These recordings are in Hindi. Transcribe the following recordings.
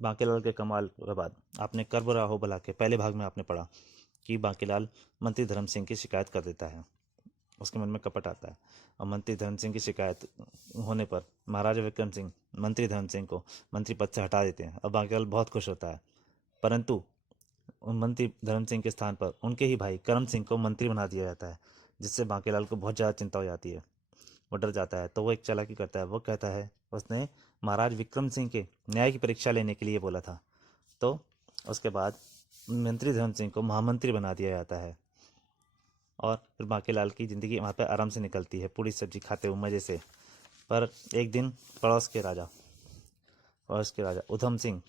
बांकीलाल के कमाल के बाद आपने कर्ब राहो भला के पहले भाग में आपने पढ़ा कि बांकीलाल मंत्री धर्म सिंह की शिकायत कर देता है। उसके मन में कपट आता है और मंत्री धर्म सिंह की शिकायत होने पर महाराजा विक्रम सिंह मंत्री धर्म सिंह को मंत्री पद से हटा देते हैं और बांकीलाल बहुत खुश होता है। परंतु उन मंत्री धर्म सिंह के स्थान पर उनके ही भाई करम सिंह को मंत्री बना दिया जाता है, जिससे बांकीलाल को बहुत ज़्यादा चिंता हो जाती है। वो डर जाता है तो वो एक चालाकी करता है। वो कहता है उसने महाराज विक्रम सिंह के न्याय की परीक्षा लेने के लिए बोला था। तो उसके बाद मंत्री धर्म सिंह को महामंत्री बना दिया जाता है और फिर बांकीलाल की ज़िंदगी वहाँ पर आराम से निकलती है, पूरी सब्जी खाते हुए मज़े से। पर एक दिन पड़ोस के राजा उधम सिंह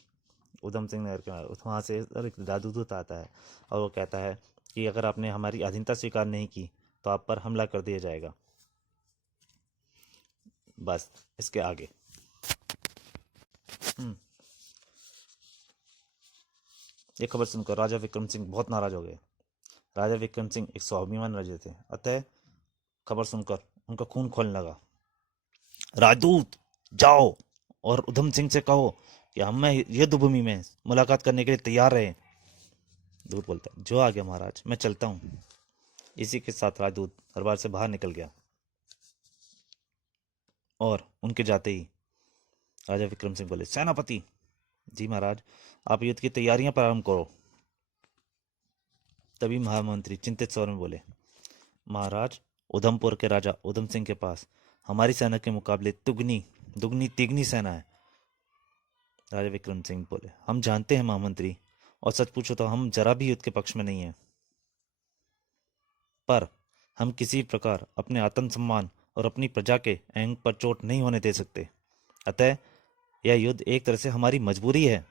नगर के वहाँ से एक जादूदूत आता है और वो कहता है कि अगर आपने हमारी अधीनता स्वीकार नहीं की तो आप पर हमला कर दिया जाएगा। बस इसके आगे ये खबर सुनकर राजा विक्रम सिंह बहुत नाराज हो गए। राजा विक्रम सिंह एक स्वाभिमान राजा थे, अतः खबर सुनकर उनका खून खोलने लगा। राजदूत जाओ और उधम सिंह से कहो कि हम मैं युद्ध भूमि में मुलाकात करने के लिए तैयार रहे। दूत बोलता है जो आ गया महाराज, मैं चलता हूँ। इसी के साथ राजदूत दरबार से बाहर निकल गया और उनके जाते ही राजा विक्रम सिंह बोले सेनापति जी महाराज, आप युद्ध की तैयारियां प्रारंभ करो। तभी महामंत्री चिंतित स्वर में बोले महाराज, उधमपुर के राजा उधम सिंह के पास हमारी सेना के मुकाबले दुगनी दुगनी तिगनी सेना है। राजा विक्रम सिंह बोले हम जानते हैं महामंत्री, और सच पूछो तो हम जरा भी युद्ध के पक्ष में नहीं हैं, पर हम किसी प्रकार अपने आत्मसम्मान और अपनी प्रजा के अहंग पर चोट नहीं होने दे सकते। अतः यह युद्ध एक तरह से हमारी मजबूरी है।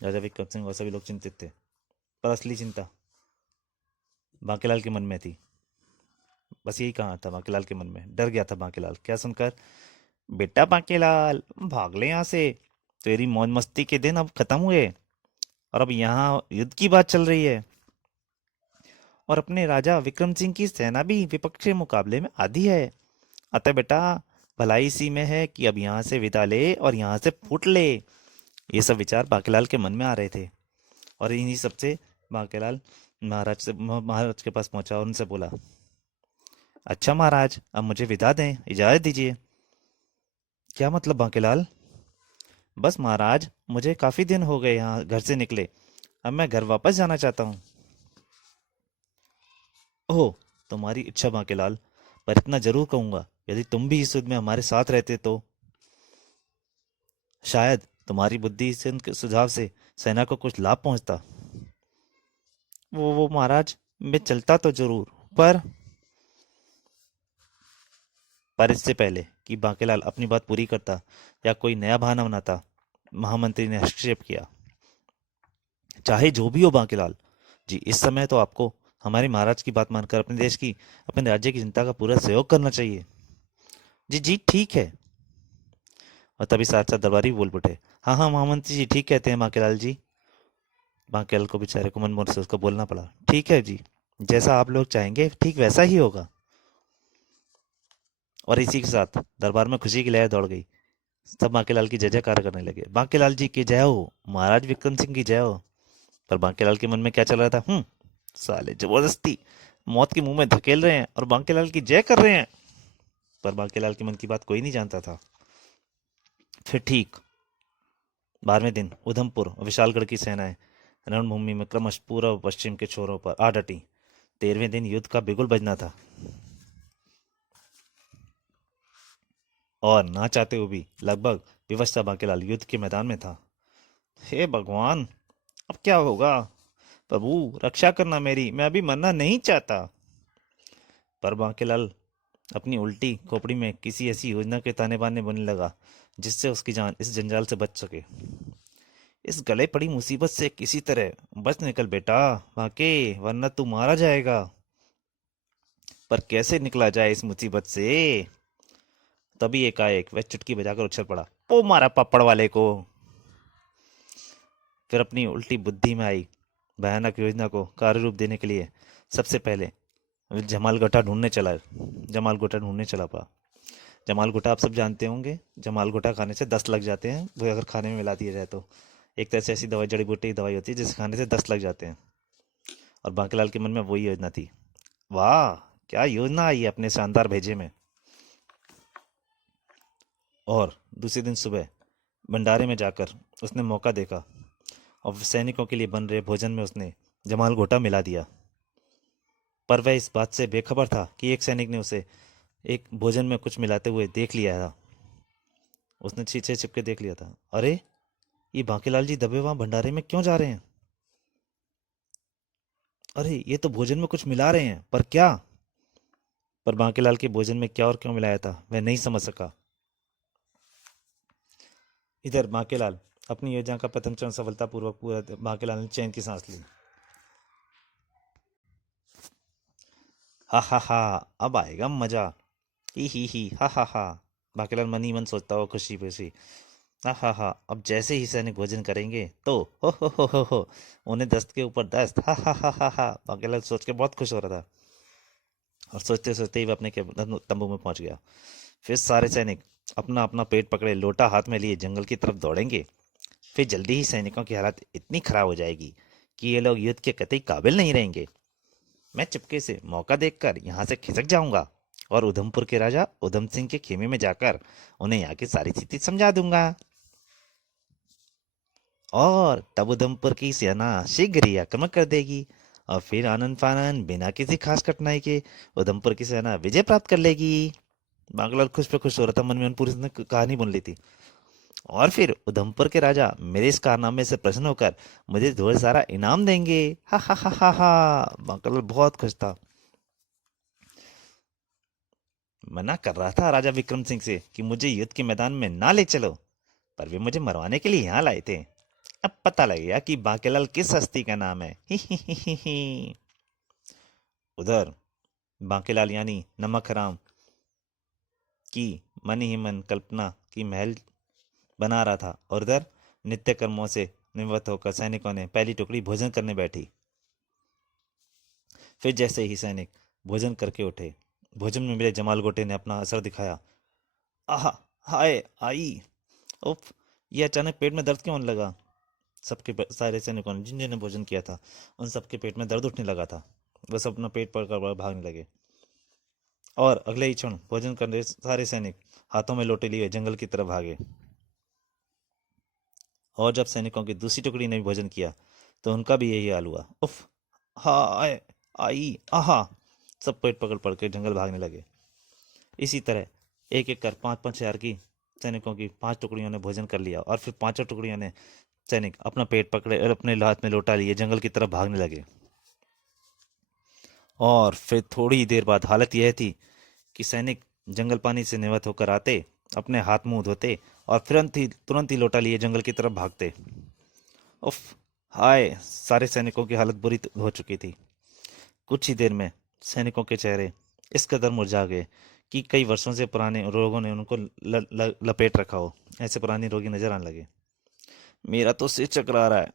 राजा विक्रम सिंह और सभी लोग चिंतित थे, पर असली चिंता बांकीलाल के मन में थी। बस यही कहा था बांकीलाल के मन में। डर गया था बांकीलाल क्या सुनकर, बेटा बांकीलाल भाग ले यहाँ से, तेरी मौज मस्ती के दिन अब खत्म हुए और अब यहाँ युद्ध की बात चल रही है और अपने राजा विक्रम सिंह की सेना भी विपक्ष के मुकाबले में आधी है। अतः बेटा भलाई इसी में है कि अब यहाँ से विदा ले और यहाँ से फूट ले। ये सब विचार बांकीलाल के मन में आ रहे थे और इन्हीं सबसे बांकीलाल महाराज के पास पहुंचा और उनसे बोला अच्छा महाराज, अब मुझे विदा दें, इजाजत दीजिए। क्या मतलब बांकीलाल? बस महाराज, मुझे काफी दिन हो गए यहाँ घर से निकले, अब मैं घर वापस जाना चाहता हूँ। ओह, तुम्हारी इच्छा बांकीलाल, पर इतना जरूर कहूंगा यदि तुम भी इस युद्ध में हमारे साथ रहते तो शायद तुम्हारी बुद्धि से उनके सुझाव से सेना को कुछ लाभ पहुंचता। वो महाराज, मैं चलता तो जरूर, पर इससे पहले कि बांकीलाल अपनी बात पूरी करता या कोई नया बहाना बनाता, महामंत्री ने हस्तक्षेप किया। चाहे जो भी हो बांकीलाल जी, इस समय तो आपको हमारे महाराज की बात मानकर अपने देश की, अपने राज्य की जनता का पूरा सहयोग करना चाहिए। जी जी ठीक है। और तभी साथ साथ दरबारी भी बोल उठे, हाँ हाँ महामंत्री जी ठीक कहते हैं बांकीलाल जी। बांकीलाल को बेचारे को मन से उसको बोलना पड़ा, ठीक है जी, जैसा आप लोग चाहेंगे ठीक वैसा ही होगा। और इसी के साथ दरबार में खुशी की लहर दौड़ गई। सब बांकीलाल की जय जयकार करने लगे, बांकीलाल जी की जय हो, महाराज विक्रम सिंह की जय हो। पर बांकीलाल के मन में क्या चल रहा था, साले जबरदस्ती मौत के मुंह में धकेल रहे हैं और बांकीलाल की जय कर रहे हैं। पर बांकीलाल के मन की बात कोई नहीं जानता था। फिर ठीक 12वें दिन उधमपुर और विशालगढ़ की सेनाएं रणभूमि में क्रमश पूर्व पश्चिम के छोरों पर आ डटी। 13वें दिन युद्ध का बिगुल बजना था और ना चाहते हुए भी लगभग विवश था बांकीलाल युद्ध के मैदान में था। हे भगवान, अब क्या होगा? प्रभु रक्षा करना मेरी, मैं अभी मरना नहीं चाहता। पर बांकीलाल अपनी उल्टी खोपड़ी में किसी ऐसी योजना के ताने बाने बनने लगा जिससे उसकी जान इस जंजाल से बच सके। इस गले पड़ी मुसीबत से किसी तरह बच निकल बेटा बांके, वरना तू मारा जाएगा। पर कैसे निकला जाए इस मुसीबत से? तभी एकाएक वह चुटकी बजाकर उछल पड़ा, ओ मारा पप्पड़ वाले को। फिर अपनी उल्टी बुद्धि में आई भयानक योजना को कार्य रूप देने के लिए सबसे पहले जमाल गोटा ढूंढने चला पा। जमाल घोटा आप सब जानते होंगे। जमाल घोटा खाने से 10 लग जाते हैं, वो अगर खाने में मिला दिया जाए तो। एक तरह से ऐसी दवाई, जड़ी बूटी की दवाई होती है जिसे खाने से 10 लग जाते हैं। और बांकीलाल के मन में वही योजना थी। वाह, क्या योजना आई है अपने शानदार भेजे में। और दूसरे दिन सुबह भंडारे में जाकर उसने मौका देखा और सैनिकों के लिए बन रहे भोजन में उसने जमाल घोटा मिला दिया। पर वह इस बात से बेखबर था कि एक सैनिक ने उसे एक भोजन में कुछ मिलाते हुए देख लिया था। उसने शीशे छिपके देख लिया था। अरे, ये बांकीलाल जी दबे वहां भंडारे में क्यों जा रहे हैं? अरे, ये तो भोजन में कुछ मिला रहे हैं, पर क्या? पर बांकीलाल के भोजन में क्या और क्यों मिलाया था वह नहीं समझ सका। इधर बांकीलाल अपनी योजना का प्रथम चरण सफलतापूर्वक पूरा। बांकीलाल ने चैन की सांस ली। हा हा हा, अब आएगा मजा। ही हा हा हा। बांकीलाल मन ही मन सोचता हो खुशी खुशी। हा हा हा, अब जैसे ही सैनिक भोजन करेंगे तो हो उन्हें दस्त के ऊपर दस्त। हा हा हा हा हा। बांकीलाल सोच के बहुत खुश हो रहा था। और सोचते सोचते ही वह अपने तंबू में पहुंच गया। फिर सारे सैनिक अपना अपना पेट पकड़े लोटा हाथ में लिए जंगल की तरफ दौड़ेंगे। फिर जल्दी ही सैनिकों की हालत इतनी खराब हो जाएगी कि ये लोग युद्ध के कतई काबिल नहीं रहेंगे। मैं चुपके से मौका देखकर यहाँ से खिसक जाऊंगा और उधमपुर के राजा उधम सिंह के खेमे में जाकर उन्हें यहाँ की सारी स्थिति समझा दूंगा। और तब उधमपुर की सेना शीघ्र ही आक्रमण कर देगी और फिर आनंद फानन बिना किसी खास कठिनाई के उधमपुर की सेना विजय प्राप्त कर लेगी। बांग्लाल खुश पे खुश हो रहा था, मन में पूरी उसने कहानी बुन ली थी। और फिर उधमपुर के राजा मेरे इस कारनामे से प्रसन्न होकर मुझे ढेर सारा इनाम देंगे। हा हा हा हा हा। बांग्लाल बहुत खुश था। मना कर रहा था राजा विक्रम सिंह से कि मुझे युद्ध के मैदान में ना ले चलो, पर वे मुझे मरवाने के लिए यहाँ लाए थे। अब पता लग गया कि बांकेलाल किस हस्ती का नाम है। ही ही ही ही ही। उधर बांकेलाल यानी नमक हराम की मन ही मन कल्पना की महल बना रहा था। और उधर नित्य कर्मों से निवृत्त होकर सैनिकों ने पहली टुकड़ी भोजन करने बैठी। फिर जैसे ही सैनिक भोजन करके उठे, भोजन में मिले जमाल गोटे ने अपना असर दिखाया। आहा, हाय आई, उफ, ये अचानक पेट में दर्द क्यों होने लगा? सारे सैनिकों ने जिन जिन्होंने भोजन किया था उन सबके पेट में दर्द उठने लगा था। वह सब अपना पेट पकड़ भागने लगे। और अगले ही क्षण भोजन करने सारे सैनिक हाथों में लोटे लिए जंगल की तरफ भागे। और जब सैनिकों की दूसरी टुकड़ी ने भी भोजन किया तो उनका भी यही हाल हुआ। उफ, हाय आई, आहा, सब पेट पकड़ पड़ के जंगल भागने लगे। इसी तरह एक एक कर 5-5 हजार की सैनिकों की 5 टुकड़ियों ने भोजन कर लिया और फिर 5 टुकड़ियों ने सैनिक अपना पेट पकड़े और अपने हाथ में लोटा लिए जंगल की तरफ भागने लगे। और फिर थोड़ी ही देर बाद हालत यह थी कि सैनिक जंगल पानी से निवृत्त होकर आते, अपने हाथ मुंह धोते और तुरंत ही लोटा लिए जंगल की तरफ भागते। उफ, हाय, सारे सैनिकों की हालत बुरी हो चुकी थी। कुछ ही देर में सैनिकों के चेहरे इस कदर मुरझा गए कि कई वर्षों से पुराने रोगों ने उनको लपेट रखा हो, ऐसे पुराने रोगी नजर आने लगे। मेरा तो सिर चकरा रहा है,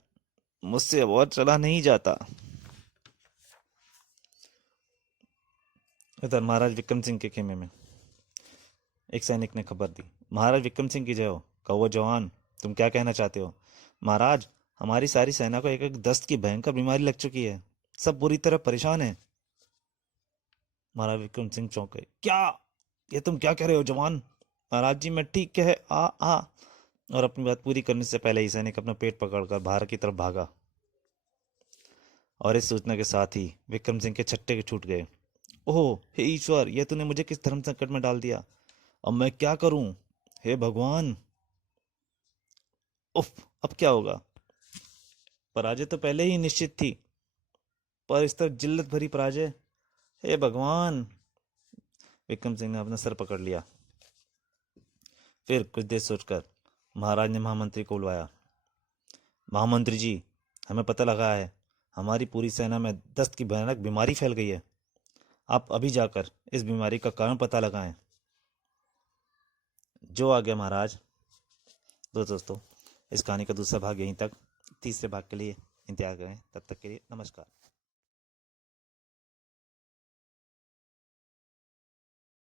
मुझसे अब और चला नहीं जाता। इधर महाराज विक्रम सिंह के खेमे में एक सैनिक ने खबर दी। महाराज विक्रम सिंह की जय हो। कहो जवान, तुम क्या कहना चाहते हो? महाराज, हमारी सारी सेना को एक एक दस्त की भयंकर बीमारी लग चुकी है। सब बुरी तरह परेशान है। महाराज विक्रम सिंह चौंक गए। क्या? ये तुम क्या कह रहे हो जवान? महाराज जी, मैं ठीक है, आ। और अपनी बात पूरी करने से पहले ही सैनिक अपना पेट पकड़कर बाहर की तरफ भागा। और इस सूचना के साथ ही विक्रम सिंह के छट्टे के छूट गए। ओह, हे ईश्वर, यह तूने मुझे किस धर्म संकट में डाल दिया। अब मैं क्या करूं? हे भगवान। उफ, अब क्या होगा? पराजय तो पहले ही निश्चित थी, पर इस तरह जिल्लत भरी पराजय। हे भगवान। विक्रम सिंह ने अपना सर पकड़ लिया। फिर कुछ देर सोचकर महाराज ने महामंत्री को बुलवाया। महामंत्री जी, हमें पता लगा है हमारी पूरी सेना में दस्त की भयानक बीमारी फैल गई है। आप अभी जाकर इस बीमारी का कारण पता लगाएं। जो आ गया महाराज। दोस्तों, इस कहानी का दूसरा भाग यहीं तक। तीसरे भाग के लिए इंतजार करें। तब तक के लिए नमस्कार।